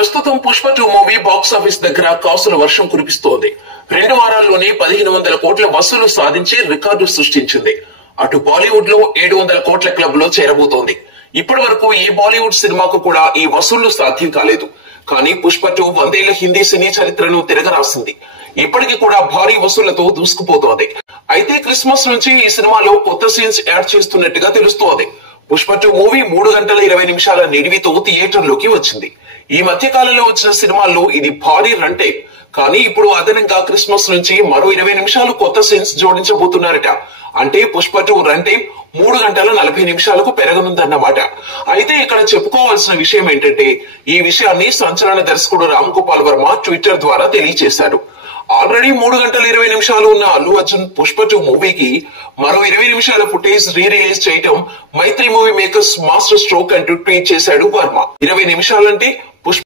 ప్రస్తుతం Pushpa 2 movie box office దగ్గర కాసుల వర్షం కురిపిస్తోంది. 2 వారాల్లోనే 1500 కోట్ల వసూలు సాధించి రికార్డు సృష్టించింది. అటు బాలీవుడ్ లో 700 కోట్ల క్లబ్ లో చేరబోతోంది. ఇప్పటి వరకు ఏ బాలీవుడ్ సినిమాకు కూడా ఈ వసూళ్లు సాధ్యం కాలేదు. కానీ పుష్ప 2 100 ఏళ్ల హిందీ సినీ చరిత్రను తిరగరాసింది. ఇప్పటికీ కూడా భారీ వసూళ్లతో దూసుకుపోతోంది. అయితే క్రిస్మస్ నుంచి ఈ సినిమాలో కొత్త సీన్స్ యాడ్ చేస్తున్నట్టుగా తెలుస్తోంది. పుష్ప 2 మూవీ 3 గంటల 20 నిమిషాల నిడివితో థియేటర్లోకి వచ్చింది. ఈ మధ్య కాలంలో వచ్చిన సినిమాల్లో ఇది భారీ రన్ టైం. కానీ ఇప్పుడు అదనంగా క్రిస్మస్ నుంచి మరో 20 నిమిషాలు కొత్త సీన్స్ జోడించబోతున్నారట. అంటే పుష్ప 2 రన్ టైం 3 గంటల 40 నిమిషాలకు పెరగనుందన్నమాట. అయితే ఇక్కడ చెప్పుకోవాల్సిన విషయం ఏంటంటే, ఈ విషయాన్ని సంచలన దర్శకుడు రామ్ గోపాల్ వర్మ ట్విట్టర్ ద్వారా తెలియజేశాడు. ఆల్రెడీ 3 గంటల 20 నిమిషాలు ఉన్న అల్లు అర్జున్ పుష్ప 2 మూవీకి మరో 20 నిమిషాల ఫుటేజ్ రిలీజ్ చేయటం మైత్రి మూవీ మేకర్స్ మాస్టర్ స్ట్రోక్ అంటూ ట్వీట్ చేశాడు వర్మ. 20 నిమిషాలంటే